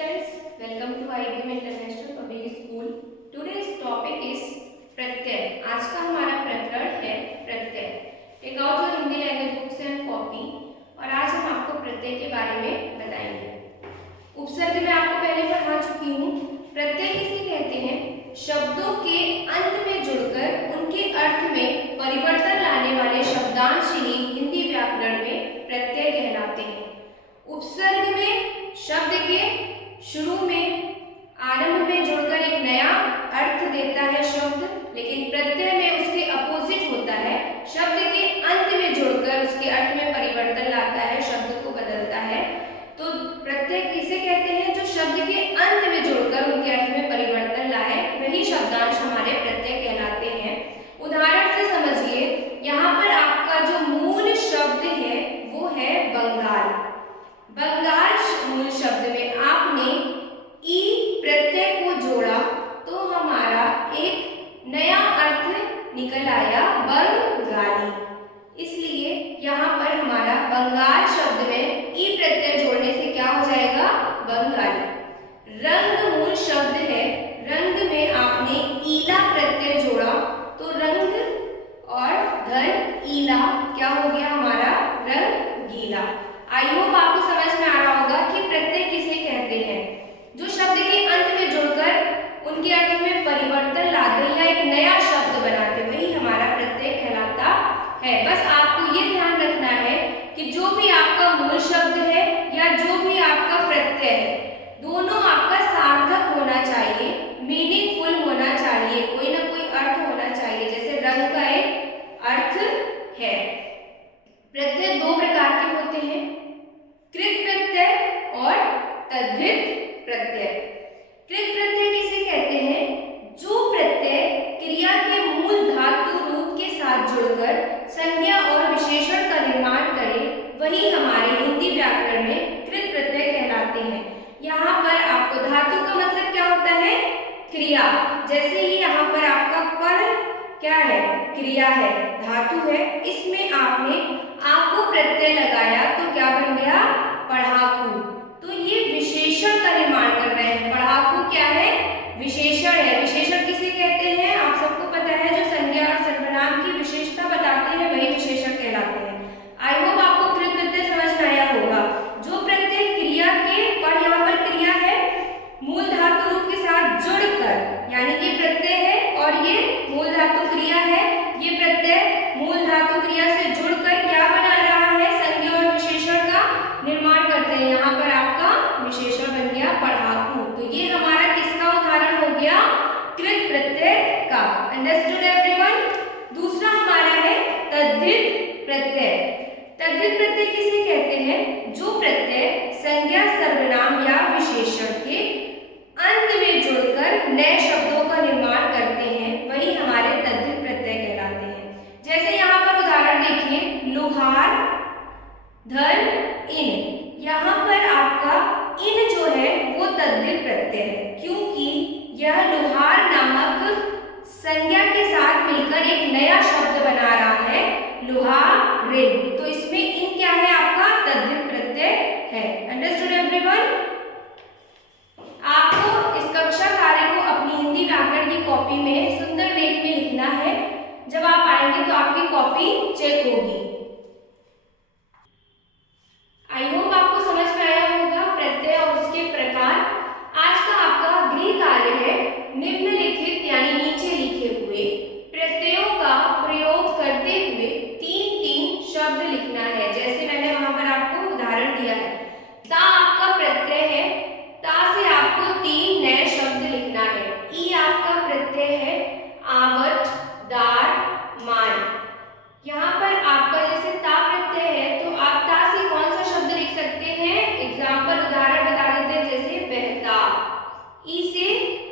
students, welcome to IBM International Public School. Today's topic is प्रत्यय. आज का हमारा प्रकरण है प्रत्यय. Take out your Hindi language books and copy और आज हम आपको प्रत्यय के बारे में बताएंगे. उपसर्ग में आपको पहले पढ़ा चुकी हूँ. प्रत्यय किसे कहते हैं? शब्दों के अंत में जुड़कर उनके अर्थ में परिवर्तन लाने वाले शब्दांश ही हिंदी व्याकरण में प्रत्यय कहलाते हैं. उपसर्ग में शब्द के शुरू में आरंभ में जुड़कर एक नया अर्थ देता है शब्द, लेकिन प्रत्यय में उसके अपोजिट होता है. शब्द के अंत में जुड़कर उसके अर्थ में परिवर्तन लाता है, शब्द को बदलता है. तो प्रत्यय किसे कहते हैं? जो शब्द के अंत में जुड़कर उनके अर्थ में परिवर्तन लाए, वही शब्दांश हमारे प्रत्यय कहलाते हैं. उदाहरण से समझिए. यहाँ पर आपका जो मूल शब्द है वो है बंगाल. बंगाल मूल शब्द में आपने ई प्रत्यय को जोड़ा तो हमारा एक नया अर्थ निकल आया, बंगाली. इसलिए यहाँ पर हमारा बंगाल शब्द में ई प्रत्यय जोड़ने से क्या हो जाएगा? बंगाली. रंग मूल शब्द है. रंग में आपने ईला प्रत्यय जोड़ा तो रंग और धन ईला क्या हो गया हमारा? रंगीला. आई होप आपको समझ में आ रहा होगा कि प्रत्यय किसे कहते हैं. जो शब्द के अंत में जुड़कर उनके अर्थ में परिवर्तन लाते या एक नया शब्द बनाते, वही हमारा प्रत्यय कहलाता है. बस आपको ये ध्यान रखना है कि जो भी आपका मूल शब्द है या जो भी आपका प्रत्यय है, दोनों आपका सार्थक होना चाहिए, मीनिंगफुल होना चाहिए, कोई ना कोई अर्थ होना चाहिए. जैसे रंग का एक अर्थ है. प्रत्यय दो प्रकार के होते हैं, कृत प्रत्यय और तद्धित प्रत्यय. कृत प्रत्यय किसे कहते हैं? जो प्रत्यय क्रिया के मूल धातु रूप के साथ जुड़कर संज्ञा और विशेषण का निर्माण करे, वही हमारे हिंदी व्याकरण में कृत प्रत्यय कहलाते हैं. यहाँ पर आपको धातु का मतलब क्या होता है? क्रिया. जैसे ही यहाँ पर आपका पर क्या है? क्रिया है, धातु है. इसमें आपने आपको प्रत्यय लगाया तो क्या बन गया? पढ़ाकू. तो ये विशेषण का निर्माण कर रहे हैं. पढ़ाकू क्या है? विशेषण है. विशेषण किसे कहते हैं? आप सबको पता है. जो संज्ञा और सर्वनाम की विशेषता बताते हैं वही विशेषण कहलाते हैं. आई होप आपको कृत प्रत्यय समझ में आया होगा. जो प्रत्यय क्रिया के पर यहाँ पर क्रिया है मूल धातु रूप के साथ जुड़कर, यानी कि प्रत्यय है और ये मूल धातु क्रिया है. ये प्रत्यय मूल धातु क्रिया से जुड़कर क्या बना रहा है? संज्ञा और विशेषण का निर्माण करते हैं. यहाँ पर आपका विशेषण बन गया पढ़ाकू. तो ये हमारा किसका उदाहरण हो गया? कृत प्रत्यय का. Understood everyone? दूसरा हमारा है तद्धित प्रत्यय. तद्धित प्रत्यय किसे कहते हैं? जो प्रत्यय संज्ञा सर्वनाम या विशेषण के अंत में जुड़कर नए शब्दों का निर्माण करते हैं, वही हमारे तद्धित प्रत्यय कहलाते हैं. जैसे यहाँ पर उदाहरण देखिए. लुहार, धन, इन. यहाँ पर आपका इन जो है वो तद्धित प्रत्यय है, क्योंकि यह लुहार नामक संज्ञा के साथ मिलकर एक नया शब्द बना रहा है, लुहारिन. तो इसमें इन क्या है? आपका तद्धित प्रत्यय है. Understood everyone? आपको इस कक्षा कार्य को अपनी हिंदी व्याकरण की कॉपी में सुंदर लेख में लिखना है. जब आप आएंगे तो आपकी कॉपी चेक होगी. आई होप आपको समझ में आया होगा प्रत्यय और उसके प्रकार. आज का आपका गृह कार्य है निम्नलिखित यानी नीचे लिखे हुए प्रत्ययों का प्रयोग करते हुए तीन शब्द लिखना है. जैसे मैंने वहां पर आपको उदाहरण दिया है. ता आपका प्रत्यय है. ता से आपको 3 नए शब्द लिखना है. ई आपका प्रत्यय है. आवट, दार, मान. यहाँ पर आपका जैसे ता प्रत्यय है तो आप ता से कौन सा शब्द लिख सकते हैं? एग्जाम्पल उदाहरण बता देते हैं. जैसे बहता. ई से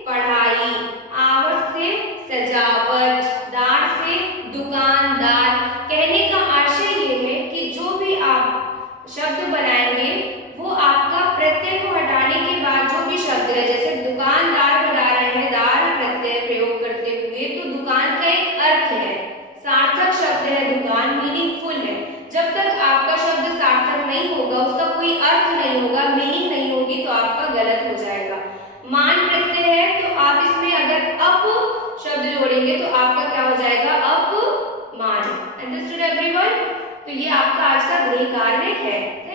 पढ़ाई, आवट से सजावट, दार से दुकानदार. कहने का आशय ये है कि जो भी आप शब्द बनाएंगे वो आपका प्रत्यय को हटाने के बाद जो भी शब्द है, जैसे दुकानदार बना रहे हैं दार प्रत्यय प्रयोग करते हुए, तो दुकान का एक अर्थ है, सार्थक शब्द है. दुकान मीनिंगफुल है. जब तक आपका शब्द सार्थक नहीं होगा, उसका कोई अर्थ नहीं होगा, मीनिंग नहीं होगी, तो आपका गलत हो जाएगा. जोड़ेंगे तो आपका क्या हो जाएगा, अपमान। Understood everyone? तो ये आपका आज का गृह कार्य है।